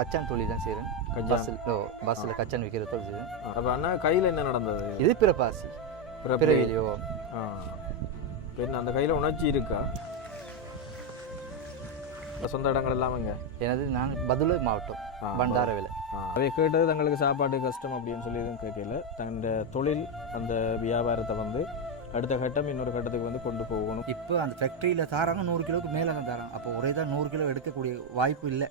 கச்சான் தொழில் தான் செய்கிறேன் பஸ்ஸில் ஓ பஸ்ஸில் கச்சான் விற்கிற தொழில் செய்கிறேன் அப்போ அண்ணா கையில் என்ன நடந்தது? இது பிறப்பாசி. பிறப்பு- பிறவிலியோ. ஆ. என்ன அந்த கையில் உணர்ச்சி இருக்கா? சொந்த இடங்கள் எல்லாமங்க எனது நான் பதுளை மாவட்டம் ஆ, பண்டாரவில அவை கேட்டது தங்களுக்கு சாப்பாடு கஷ்டம் அப்படின்னு சொல்லி எதுவும் கேட்கல. தன்னோட தொழில் அந்த வியாபாரத்தை வந்து அடுத்த கட்டம் இன்னொரு கட்டத்துக்கு வந்து கொண்டு போகணும். இப்போ அந்த ஃபேக்ட்ரியில் தாராங்க நூறு கிலோவுக்கு மேலே தான் தராங்க. அப்போ ஒரே தான் நூறு கிலோ எடுக்கக்கூடிய வாய்ப்பு இல்லை.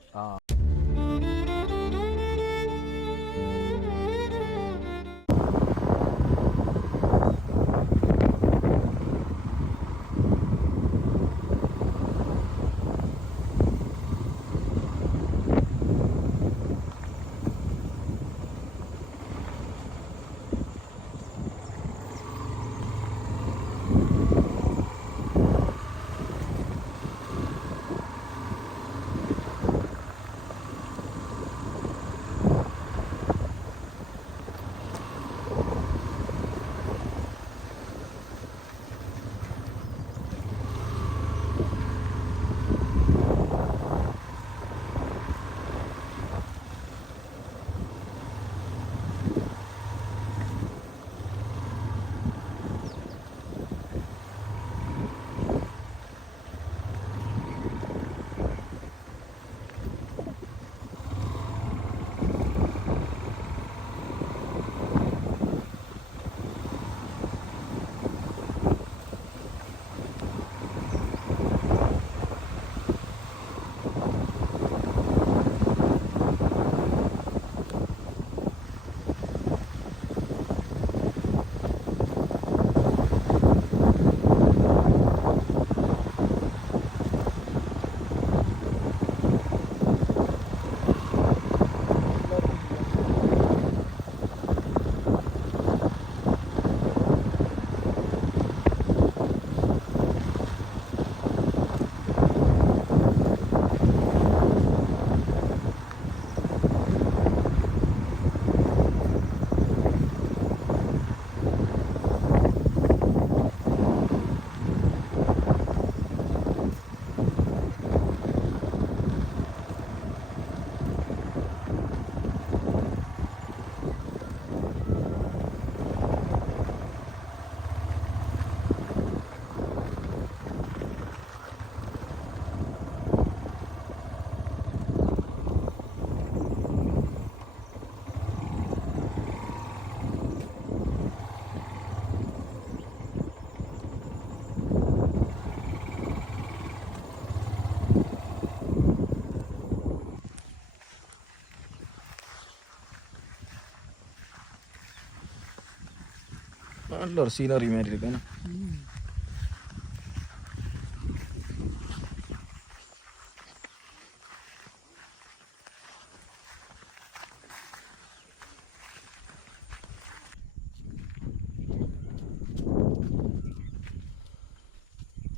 நல்ல ஒரு சீனரி மாதிரி இருக்கு. என்ன?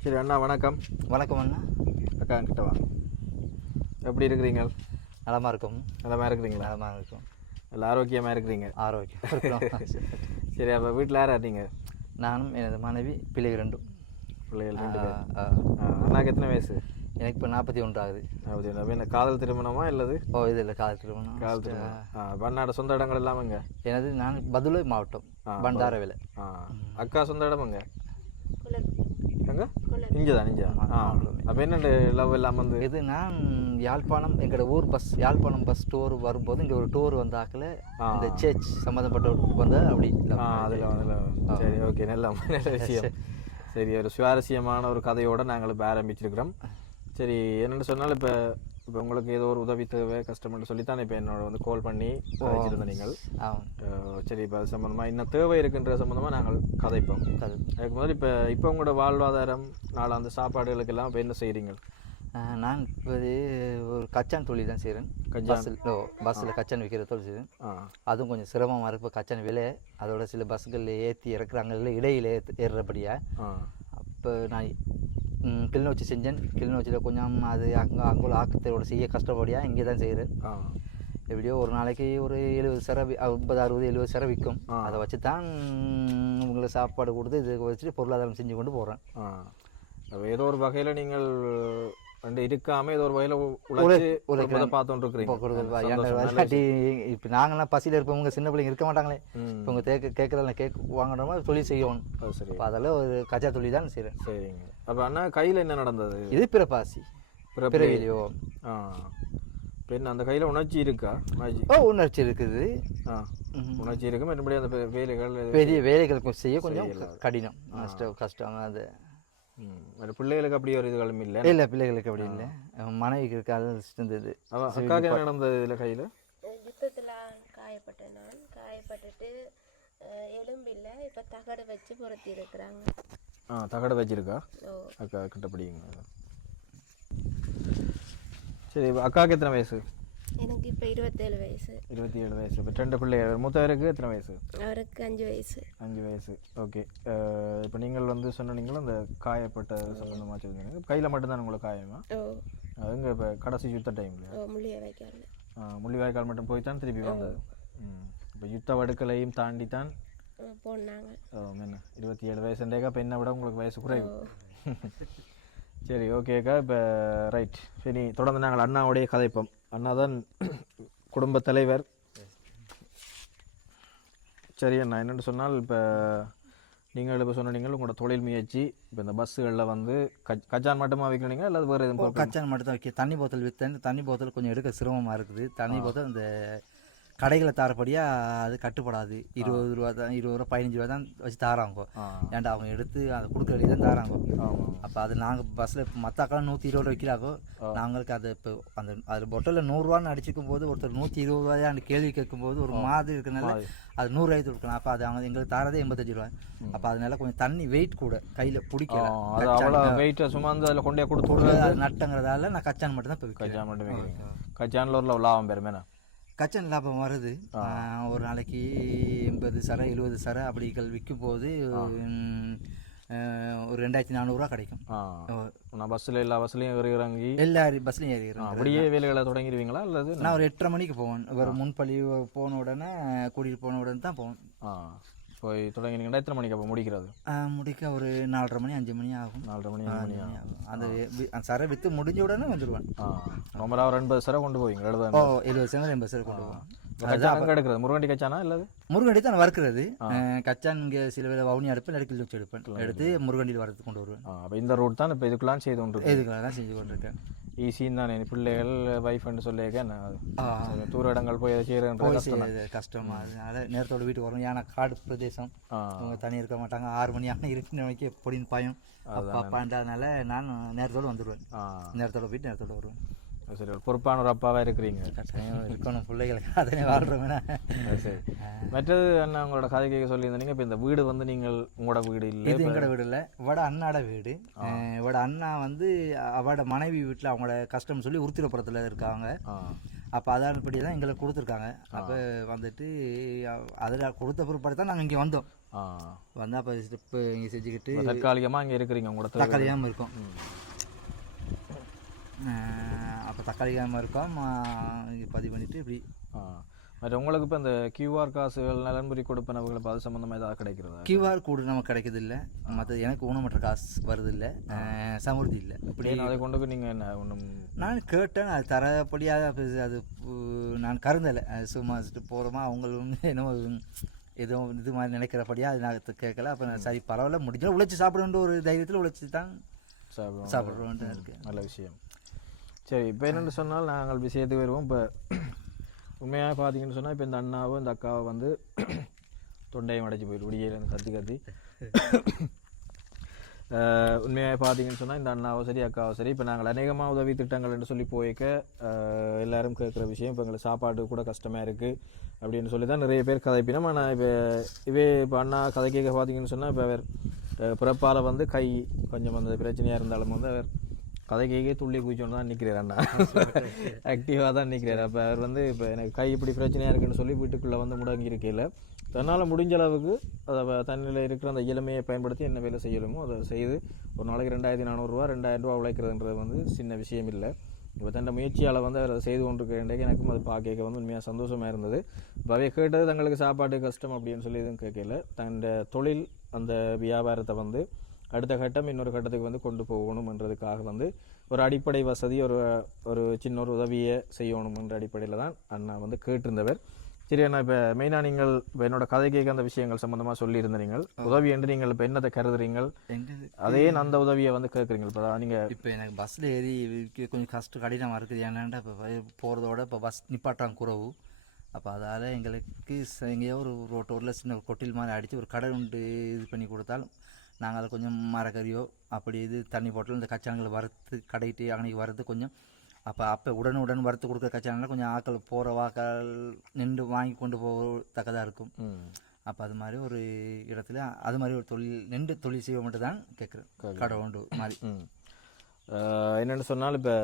சரி அண்ணா வணக்கம். வணக்கம் அண்ணா. அக்கா கிட்ட வா. எப்படி இருக்கிறீங்க? நலமா இருக்கும். நலமா இருக்கிறீங்களா? நலமா இருக்கும். நல்ல ஆரோக்கியமாக இருக்கிறீங்க. ஆரோக்கியம். சரி அப்போ வீட்டில் யாரா நீங்கள் நானும் எனது மனைவி பிள்ளை ரெண்டும். பிள்ளைகள் ரெண்டு பேர். அண்ணாக்கு எத்தனை வயசு? எனக்கு இப்போ நாற்பத்தி ஒன்று ஆகுது. அப்படி அப்போ என்ன காதல் திருமணமா இல்லது? ஓ இது இல்லை காதல் திருமணம். காதல் திருமணம். பண்ணாட சொந்த இடங்கள் எல்லாமங்க எனது நான் பதுளை மாவட்டம் பண்டாரவில. ஆ. அக்கா சொந்த இடமாங்க எங்க இங்கே தான் இங்கே ஆ அப்போ என்ன லவ் எல்லாம் வந்து? இது நான் யாழ்ப்பாணம் எங்களோட ஊர் பஸ் யாழ்ப்பாணம் பஸ் டூர் வரும்போது இங்கே ஒரு டூர் வந்தாக்கில். இந்த சேர்ச் சம்மந்தப்பட்ட வந்து அப்படி அதில் அதில். சரி ஓகே நல்ல நல்ல விஷயம். சரி. ஒரு சுவாரஸ்யமான ஒரு கதையோட நாங்கள் இப்போ ஆரம்பிச்சிருக்கிறோம். சரி என்னென்னு சொன்னால் இப்போ இப்போ உங்களுக்கு ஏதோ ஒரு உதவி தேவை கஷ்டம்னு சொல்லித்தானே இப்போ என்னோட வந்து கால் பண்ணி கதைச்சிருந்த நீங்கள். சரி இப்போ அது சம்மந்தமாக இன்னும் தேவை இருக்குன்ற சம்மந்தமாக நாங்கள் கதைப்போம். கதை. அதுக்கு முதல்ல இப்போ இப்போ உங்களோட வாழ்வாதாரம் நாளை அந்த சாப்பாடுகளுக்கெல்லாம் இப்போ என்ன செய்கிறீங்க நான் இப்போ ஒரு கச்சான் தொழில் தான் செய்கிறேன். பஸ்ஸில் ஓ பஸ்ஸில் கச்சான் விற்கிற தொழில் செய்கிறேன் அதுவும் கொஞ்சம் சிரமமாக இருக்கு. இப்போ கச்சான் விலை அதோட சில பஸ்களில் ஏற்றி இறக்குறாங்க இல்லை இடையில ஆ. அப்போ நான் கிளிநொச்சி செஞ்சேன். கிளிநொச்சியில் கொஞ்சம் அது அங்கே அங்குள்ள ஆக்கத்தோட செய்ய கஷ்டப்படியா இங்கே தான் செய்கிறேன் எப்படியோ ஒரு நாளைக்கு ஒரு எழுபது சர ஐம்பது அறுபது எழுபது சர விற்கும். அதை வச்சு தான் உங்களுக்கு சாப்பாடு கொடுத்து இது வச்சுட்டு பொருளாதாரம் செஞ்சு கொண்டு போகிறேன் ஏதோ ஒரு வகையில் நீங்கள் ரெண்டு இருக்காம ஏதோ ஒரு வயல உழைச்சு பார்த்துட்டு இப்போ இருக்கிறீங்க இப்போ நாங்களாம் பசியில் இருப்பவங்க சின்ன பிள்ளைங்க இருக்க மாட்டாங்களே. இப்போ உங்கள் கேட்க கேட்குறதுல கேக் வாங்குற மாதிரி தொழில் செய்யணும். அதெல்லாம் ஒரு கஜா தொழில் தான் செய்கிறேன் சரிங்க. அப்ப அண்ணா கையில என்ன நடந்தது? இது பிறப்பாசி. பிறப்பு- பிறவிலையோ. ஆ. என்ன அந்த கையில உணர்ச்சி இருக்கா? உணர்ச்சி ஓ உணர்ச்சி இருக்குது. ஆ. உணர்ச்சி இருக்கு மறுபடியும் அந்த வேலைகள் பெரிய வேலைகளுக்கு செய்ய கொஞ்சம் கடினம். கஷ்டம் கஷ்டம் அது. பிள்ளைகளுக்கு அப்படி ஒரு இதுகளும் இல்லை? இல்லை பிள்ளைகளுக்கு அப்படி இல்லை. மனைவிக்கு இருக்காது இருந்தது அக்காவுக்கு என்ன நடந்தது இதுல கையில? யுத்தத்தில் காயப்பட்டேன் நான். காயப்பட்டுட்டு எலும்பில்ல இப்போ தகடு வச்சு பொருத்தி இருக்கிறாங்க. ஆ தகடை வச்சிருக்கா? அக்கா கிட்ட பிடிங்க. சரி இப்ப அக்காவுக்கு எத்தனை வயசு? எனக்கு இப்போ இருபத்தேழு வயசு. இருபத்தி ஏழு வயசு. இப்போ ரெண்டு பிள்ளைகள். மூத்தவருக்கு எத்தனை வயசு? அவருக்கு அஞ்சு வயசு. அஞ்சு வயசு. ஓகே. இப்போ நீங்கள் வந்து சொன்னீங்களோ அந்த காயப்பட்ட சம்மந்தமாக சொல்லியிருந்தீங்க கையில் மட்டும்தான் உங்களுக்கு காயமா? அதுங்க இப்போ கடைசி யுத்த டைம்ல வைக்காமல் முள்ளிவாய்க்கால் மட்டும் போய் தான் திருப்பி வந்தது. இப்போ யுத்த வடுக்கலையும் தாண்டி தான் போனாங்க. என்ன இருபத்தி ஏழு வயசுண்டேக்கா இப்போ என்ன விட உங்களுக்கு வயசு குறைவு. சரி ஓகேக்கா இப்போ ரைட் சரி தொடர்ந்து நாங்கள் அண்ணாவுடைய கதைப்போம். அண்ணா தான் குடும்பத் தலைவர். சரி அண்ணா என்னென்னு சொன்னால் இப்போ நீங்கள் இப்போ சொன்னீங்க உங்களோட தொழில் முயற்சி இப்போ இந்த பஸ்ஸுகளில் வந்து கச் கச்சான் மட்டுமா வைக்கிறீங்க அல்லது வேறு எதுவும்? கச்சான் மட்டும் தான் வைக்க. தண்ணி போத்தல் விற்றேன் தண்ணி போத்தல் கொஞ்சம் எடுக்க சிரமமாக இருக்குது. தண்ணி போத்தல் இந்த கடைகளை தாரப்படியாக அது கட்டுப்படாது. இருபது ரூபா தான் இருபது ரூபா பதினஞ்சு ரூபா தான் வச்சு தாராங்க. ஏன்டா அவங்க எடுத்து அதை கொடுக்குற வழி தான் தாராங்க. அப்போ அது நாங்கள் பஸ்ஸில் மற்ற அக்கெல்லாம் நூற்றி இருபது ரூபா விற்கிறாக்கோ நாங்களுக்கு அது இப்போ அந்த அதில் பொட்டலில் நூறுரூவான்னு அடிச்சுக்கும் போது ஒருத்தர் நூற்றி இருபது ரூபாயா அந்த கேள்வி கேட்கும்போது ஒரு மாதிரி இருக்கனால அது நூறுரூவாய்க்கு கொடுக்கலாம். அப்போ அது அவங்க எங்களுக்கு தாரதே எண்பத்தஞ்சு ரூபாய். அப்போ அதனால கொஞ்சம் தண்ணி வெயிட் கூட கையில் பிடிக்கல. அது அவ்வளோ வெயிட்டை சுமந்து அதில் கொண்டே கொடுத்து அது நட்டங்கிறதால நான் கச்சான் மட்டும் தான் கச்சான் மட்டும் கச்சானில் ஒரு லாபம் பெருமேண்ணா கச்சன் லாபம் வருது. ஒரு நாளைக்கு எண்பது சரை எழுபது சரை அப்படிகள் விற்கும் போது ஒரு ரெண்டாயிரத்தி நானூறுரூவா கிடைக்கும். நான் பஸ்ஸில் எல்லா பஸ்லையும் ஏறி இறங்கி எல்லா பஸ்லையும் ஏறிடுறேன் அப்படியே வேலைகளை தொடங்கிடுவீங்களா அல்லது நான் ஒரு எட்டரை மணிக்கு போவேன். ஒரு முன்பள்ளி போன உடனே கூட்டிகிட்டு போன உடனே தான் போவேன். போய் தொடங்கினீங்கன்னா எத்தனை மணிக்கு அப்போ முடிக்கிறது? முடிக்க ஒரு நாலரை மணி அஞ்சு மணி ஆகும். நாலரை மணி மணி ஆகும். அந்த சரை விற்று முடிஞ்ச உடனே வந்துடுவேன் ரொம்ப ஒரு எண்பது சரை கொண்டு போவீங்க எழுபது ஓ எழுபது சரம் எண்பது சரம் கொண்டு எங்கே எடுக்கிறது? முருகண்டி கச்சானா இல்லது? முருகண்டி தான் வறுக்கிறது. கச்சான் இங்கே சில வேலை வவுனி அடுப்பு நடுக்கில் வச்சு எடுப்பேன். எடுத்து முருகண்டியில் வரது கொண்டு வருவேன். அப்போ இந்த ரூட் தான் இப்போ இதுக்குள்ளான் செய்து கொண்டு இதுக்காக தான் செஞ்சு கொண்டிருக்கேன். ஈஸின்னு தானே பிள்ளைகள் சொல்லியிருக்கேன் என்ன அது? ஆ. சரி, தூர இடங்கள் போய் போய் செய்யறது கஷ்டமா. அதனால நேரத்தோட வீட்டுக்கு வரும் ஏன்னா காடு பிரதேசம். அவங்க தனி இருக்க மாட்டாங்க. ஆறு மணி ஆனால் இருட்டு மணிக்கு எப்படின்னு பயம். அப்பா அப்பான்றதுனால நான் நேரத்தோட வந்துடுவேன். நேரத்தோட போயிட்டு நேரத்தோட வருவேன். சரி ஒரு பொறுப்பான ஒரு அப்பாவாக இருக்கிறீங்க. இருக்கணும். பிள்ளைகளுக்கு அதனே அது சரி. மற்றது அண்ணா உங்களோட கதை கேட்க சொல்லியிருந்தீங்க. இப்போ இந்த வீடு வந்து நீங்கள் உங்களோட வீடு இல்லை. இது எங்களோட வீடு இல்லை. இவட அண்ணாட வீடு. இவட அண்ணா வந்து அவட மனைவி வீட்டில் அவங்களோட கஷ்டம் சொல்லி உருத்திரப்புறத்தில் இருக்காங்க. அப்போ அதன்படி தான் எங்களுக்கு கொடுத்துருக்காங்க. அப்போ வந்துட்டு அதில் கொடுத்த பிற்பாடு தான் நாங்கள் இங்கே வந்தோம். வந்து அப்போ இப்போ இங்கே செஞ்சுக்கிட்டு இப்ப தற்காலிகமா அங்க இருக்கிறீங்க உங்களோட. தக்காளியாமல் இருக்கும். அப்போ தக்காளியாமல் இருக்கோம் இங்கே பதிவு பண்ணிவிட்டு இப்படி. மற்ற உங்களுக்கு இப்போ இந்த கியூஆர் காசுகள் நலன்புரி கொடுப்பனவுகள் இப்போ அது சம்மந்தமாக ஏதாவது கிடைக்கிறதா? கியூஆர் கோடு நமக்கு கிடைக்குது இல்லை மற்றது எனக்கு ஊனமற்ற காசு வருது இல்லை சமுர்த்தி இல்லை. இப்படி அதை கொண்டு போய் நீங்கள் என்ன ஒன்றும் நான் கேட்டேன். அது தரப்படியாக அது நான் கருந்தலை. அது சும்மா போகிறோமா அவங்களும் என்னமோ ஏதோ இது மாதிரி நினைக்கிறபடியாக அது நான் கேட்கல. அப்போ நான் சரி பரவாயில்ல முடிஞ்சாலும் உழைச்சி சாப்பிடணுன்ற ஒரு தைரியத்தில் உழைச்சி தான் சாப்பிடுவோம் சாப்பிட்றோன்ட்டு இருக்கு. நல்ல விஷயம். சரி இப்போ என்னென்னு சொன்னால் நாங்கள் விஷயத்துக்கு வருவோம். இப்போ உண்மையாக பார்த்தீங்கன்னு சொன்னால் இப்போ இந்த அண்ணாவும் இந்த அக்காவை வந்து தொண்டையும் அடைச்சி போயிடும் விடியலேருந்து கத்தி கத்தி. உண்மையாக பார்த்தீங்கன்னு சொன்னால் இந்த அண்ணாவோ சரி அக்காவோ சரி. இப்போ நாங்கள் அநேகமாக உதவி திட்டங்கள் என்று சொல்லி போய்க்க எல்லாரும் கேட்குற விஷயம் இப்போ எங்களுக்கு சாப்பாடு கூட கஷ்டமாக இருக்குது அப்படின்னு சொல்லி தான் நிறைய பேர் கதைப்பினோம். ஆனால் இப்போ இவே இப்போ அண்ணா கதை கேட்க பார்த்தீங்கன்னு சொன்னால் இப்போ அவர் பிறப்பால வந்து கை கொஞ்சம் அந்த பிரச்சனையாக இருந்தாலும் வந்து அவர் கதை கேட்க துள்ளி குதிச்சோன்னு தான் நிற்கிறார் அண்ணா. ஆக்டிவாக தான் நிற்கிறார் அப்போ அவர் வந்து இப்போ எனக்கு கை இப்படி பிரச்சனையாக இருக்குன்னு சொல்லி வீட்டுக்குள்ளே வந்து முடங்கி இருக்கையில் தன்னால் முடிஞ்ச அளவுக்கு அதை தன்னில் இருக்கிற அந்த இளமையை பயன்படுத்தி என்ன வேலை செய்யணுமோ அதை செய்து ஒரு நாளைக்கு ரெண்டாயிரத்தி நானூறுரூவா ரெண்டாயிரம் ரூபா உழைக்கிறதுன்றது வந்து சின்ன விஷயம் இல்லை. இப்போ தன் முயற்சியால் வந்து அவர் அதை செய்து கொண்டிருக்கிறேன் எனக்கும் அது பார்க்க வந்து உண்மையாக சந்தோஷமாக இருந்தது. இப்போ அவைய கேட்டது தங்களுக்கு சாப்பாடு கஷ்டம் அப்படின்னு சொல்லி எதுவும் கேட்கல. தன்னோட தொழில் அந்த வியாபாரத்தை வந்து அடுத்த கட்டம் இன்னொரு கட்டத்துக்கு வந்து கொண்டு போகணும்ன்றதுக்காக வந்து ஒரு அடிப்படை வசதி ஒரு ஒரு சின்ன ஒரு உதவியை செய்யணும் என்ற அடிப்படையில் தான் அண்ணா வந்து கேட்டிருந்தவர். சரி அண்ணா இப்போ மெயினாக நீங்கள் இப்போ என்னோட கதை கேட்க அந்த விஷயங்கள் சம்மந்தமாக சொல்லியிருந்த நீங்கள். உதவி என்று நீங்கள் இப்போ என்னத்தை எங்களுக்கு அதே அந்த உதவியை வந்து கேட்குறீங்க. இப்போ நீங்கள் இப்போ எனக்கு பஸ்ஸில் ஏறி கொஞ்சம் கஷ்டம் கடினமாக இருக்குது. ஏன்னாண்டா இப்போ போகிறதோட இப்போ பஸ் நிப்பாட்டாங்க குறவு. அப்போ அதால் எங்களுக்கு எங்கேயோ ஒரு ரோட்டோரில் சின்ன ஒரு கொட்டில் மாதிரி அடித்து ஒரு கடை உண்டு இது பண்ணி கொடுத்தாலும் நாங்கள் அதை கொஞ்சம் மரக்கறியோ அப்படி இது தண்ணி போட்டாலும் இந்த கச்சான்களை வறுத்து கடையிட்டு அன்னைக்கு வறுத்து கொஞ்சம் அப்போ அப்போ உடனுடன் வறுத்து கொடுக்குற கச்சான்களை கொஞ்சம் ஆக்கள் போகிற வாக்கள் நின்று வாங்கி கொண்டு போகத்தக்கதாக இருக்கும். அப்போ அது மாதிரி ஒரு இடத்துல அது மாதிரி ஒரு தொழில் நின்று தொழில் செய்ய மட்டும் தான் கேட்குறேன் கடை உண்டு மாதிரி. என்னென்னு சொன்னால் இப்போ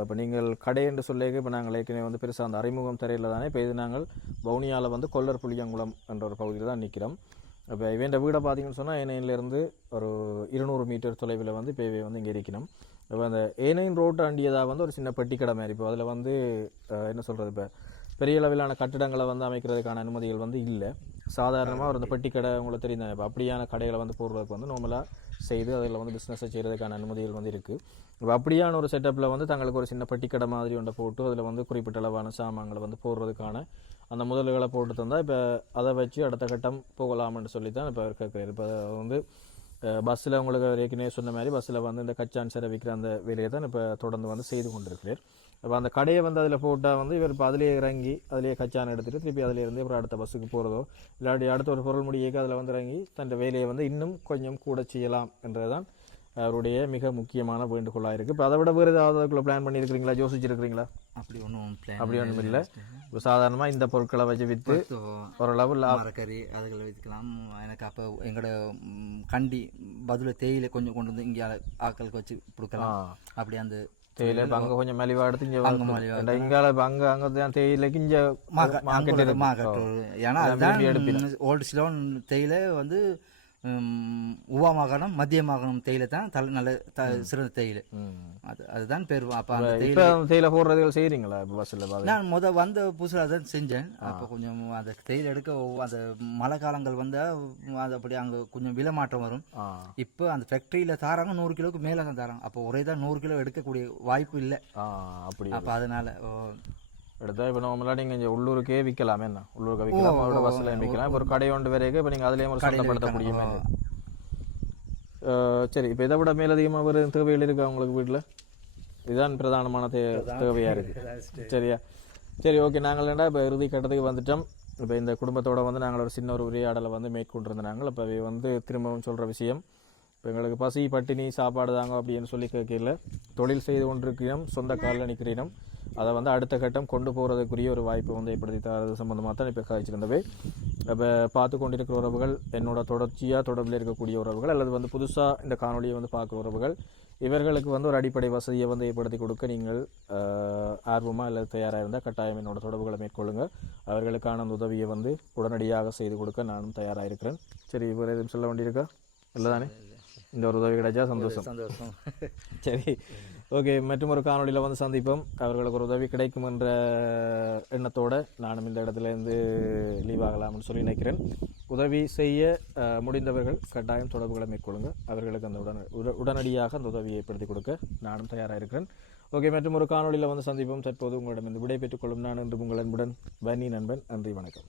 இப்போ நீங்கள் கடை என்று சொல்லிக்க இப்போ நாங்கள் ஏற்கனவே வந்து பெருசாக அந்த அறிமுகம் தரையில் தானே இப்போ இது நாங்கள் வவுனியாவில் வந்து கொல்லர் புளியங்குளம் என்ற ஒரு பகுதியில் தான் நிற்கிறோம் இப்போ இவன் வீடை பார்த்தீங்கன்னு சொன்னால் ஏனையிலேருந்து ஒரு இருநூறு மீட்டர் தொலைவில் வந்து இப்போ இவை வந்து இங்கே இருக்கணும். இப்போ அந்த ஏனையின் ரோட்டை அண்டியதாக வந்து ஒரு சின்ன பெட்டிக்கடை மாதிரி. இப்போ அதில் வந்து என்ன சொல்கிறது இப்போ பெரிய அளவிலான கட்டிடங்களை வந்து அமைக்கிறதுக்கான அனுமதிகள் வந்து இல்லை. சாதாரணமாக ஒரு அந்த பெட்டி கடை உங்களுக்கு தெரியும் இப்போ அப்படியான கடைகளை வந்து போடுறதுக்கு வந்து நார்மலாக செய்து அதில் வந்து பிஸ்னஸை செய்கிறதுக்கான அனுமதிகள் வந்து இருக்குது இப்போ அப்படியான ஒரு செட்டப்பில் வந்து தங்களுக்கு ஒரு சின்ன பெட்டிக்கடை மாதிரி ஒன்றை போட்டு அதில் வந்து குறிப்பிட்ட அளவான சாமான்களை வந்து போடுறதுக்கான அந்த முதல்களை போட்டு தந்தால் இப்போ அதை வச்சு அடுத்த கட்டம் போகலாம்னு சொல்லி தான் இப்போ அவர் இப்போ வந்து பஸ்ஸில் உங்களுக்கு ஏற்கனவே சொன்ன மாதிரி பஸ்ஸில் வந்து இந்த கச்சான் சிறை விற்கிற அந்த வேலையை தான் இப்போ தொடர்ந்து வந்து செய்து கொண்டிருக்கிறார். இப்போ அந்த கடையை வந்து அதில் போட்டால் வந்து இவர் இப்போ அதிலே இறங்கி அதிலேயே கச்சான் எடுத்துகிட்டு திருப்பி அதிலேருந்து அப்புறம் அடுத்த பஸ்ஸுக்கு போகிறதோ இல்லாட்டி அடுத்த ஒரு பொருள் முடியக்க அதில் வந்து இறங்கி தன் வேலையை வந்து இன்னும் கொஞ்சம் கூட செய்யலாம் என்றதான் அவருடைய மிக முக்கியமான வேண்டுகோளாக இருக்குது இப்போ அதை விட வேறு ஏதாவது அதுக்குள்ளே பிளான் பண்ணியிருக்கிறீங்களா? யோசிச்சிருக்கிறீங்களா? அப்படி ஒன்றும் பிளான் அப்படி ஒன்றும் இல்லை. இப்போ சாதாரணமாக இந்த பொருட்களை வச்சு விற்று ஓரளவு மரக்கறி அதுகளை வைக்கலாம் எனக்கு அப்போ எங்களோட கண்டி பதில தேயிலை கொஞ்சம் கொண்டு வந்து இங்கே ஆட்களுக்கு வச்சு கொடுக்கலாம். அப்படி அந்த தேயிலை இப்போ அங்கே கொஞ்சம் மலிவாக எடுத்து இங்கே இங்கால இப்போ அங்கே அங்கே தான் தேயிலைக்கு இங்கே மார்க்கெட் மார்க்கெட் ஏன்னா அதுதான் ஓல்டு சிலோன் தேயிலை வந்து உவா மாகாணம் மத்திய மாகாணம் தேயிலை தான் தலை நல்ல த சிறந்த தேயிலை. அது அதுதான் பேர். அப்போ அந்த தேயிலை தேயிலை போடுறதுகள் செய்கிறீங்களா இப்போ பஸ்ஸில் நான் முத வந்த புதுசில் அதான் செஞ்சேன். அப்போ கொஞ்சம் அந்த தேயிலை எடுக்க அந்த மழை காலங்கள் வந்தால் அது அப்படி அங்கே கொஞ்சம் விலை மாற்றம் வரும். இப்போ அந்த ஃபேக்ட்ரியில் தாராங்க நூறு கிலோவுக்கு மேலே தான் தராங்க. அப்போ ஒரே தான் நூறு கிலோ எடுக்கக்கூடிய வாய்ப்பு இல்லை. அப்படி அப்போ அதனால ஓ, எடுத்தா இப்போ நார்மலாக நீங்கள் இங்கே உள்ளூருக்கே விற்கலாம் என்ன? உள்ளூருக்கு விற்கலாம் அவரோட பஸ்ஸில் விற்கலாம் இப்போ ஒரு கடை ஒன்று வரைக்கும் இப்போ நீங்கள் அதுலேயும் ஒரு சந்தைப்படுத்த முடியுமே. சரி இப்போ இதை விட மேலதிகமாக ஒரு தேவைகள் இருக்கா உங்களுக்கு வீட்டில் இதுதான் பிரதானமான தே தேவையாக இருக்குது சரியா. சரி ஓகே நாங்கள் என்ன இப்போ இறுதி கட்டத்துக்கு வந்துட்டோம். இப்போ இந்த குடும்பத்தோட வந்து நாங்கள் ஒரு சின்ன ஒரு உரையாடலை வந்து மேற்கொண்டிருந்த நாங்கள் இப்போ வந்து திரும்பவும் சொல்கிற விஷயம். இப்போ எங்களுக்கு பசி பட்டினி சாப்பாடு தாங்க அப்படின்னு சொல்லி கேட்கல. தொழில் செய்து கொண்டிருக்கிறோம். சொந்த காலில் நிற்கிறோம். அதை வந்து அடுத்த கட்டம் கொண்டு போகிறதுக்குரிய ஒரு வாய்ப்பு வந்து ஏற்படுத்தி தரது சம்மந்தமாக தான் இப்போ காய்ச்சிருந்தவை இப்போ பார்த்து கொண்டிருக்கிற உறவுகள் என்னோட தொடர்ச்சியாக தொடர்பில் இருக்கக்கூடிய உறவுகள் அல்லது வந்து புதுசாக இந்த காணொலியை வந்து பார்க்குற உறவுகள் இவர்களுக்கு வந்து ஒரு அடிப்படை வசதியை வந்து ஏற்படுத்தி கொடுக்க நீங்கள் ஆர்வமாக அல்லது தயாராக இருந்தால் கட்டாயம் என்னோட தொடர்புகளை மேற்கொள்ளுங்கள். அவர்களுக்கான அந்த உதவியை வந்து உடனடியாக செய்து கொடுக்க நானும் தயாராக இருக்கிறேன். சரி வேறு எதுவும் சொல்ல வேண்டியிருக்கா? இல்லை தானே இந்த ஒரு உதவி கிடைச்சா சந்தோஷம். சந்தோஷம். சரி. ஓகே மற்றும் ஒரு காணொளியில் வந்து சந்திப்போம். அவர்களுக்கு ஒரு உதவி கிடைக்கும் என்ற எண்ணத்தோடு நானும் இந்த இடத்துல இருந்து லீவ் ஆகலாம்னு சொல்லி நினைக்கிறேன். உதவி செய்ய முடிந்தவர்கள் கட்டாயம் தொடர்புகளை மேற்கொள்ளுங்க. அவர்களுக்கு அந்த உடன உட- உடனடியாக அந்த உதவியை ஏற்படுத்தி கொடுக்க நானும் தயாராக இருக்கிறேன். ஓகே மற்றும் ஒரு காணொளியில் வந்து சந்திப்போம். தற்போது உங்களிடம் இந்த விடை பெற்றுக்கொள்ளும் நான் என்று உங்கள் அன்புடன் வன்னி நண்பன். நன்றி வணக்கம்.